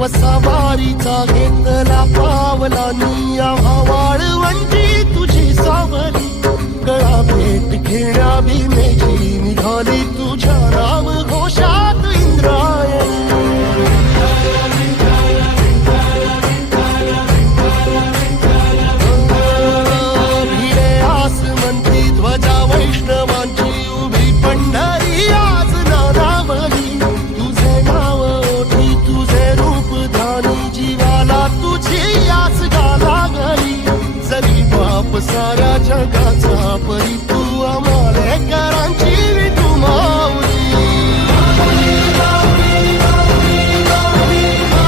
वसावारीचा घेतला पावला निया वाळवंटी तुझी सावली गळा भेट घेण्या भीमेची निघाली तुझ्या नाम घोषात इंद्रायणी भिडे आसमंती ध्वजा वैष्णवांची उभी पंढरी आज नादावली तुझे नाव ओठी तुझे रूप धानी जीवाला तुझी आस गा लागली जरी बाप साऱ्या जगाचा परी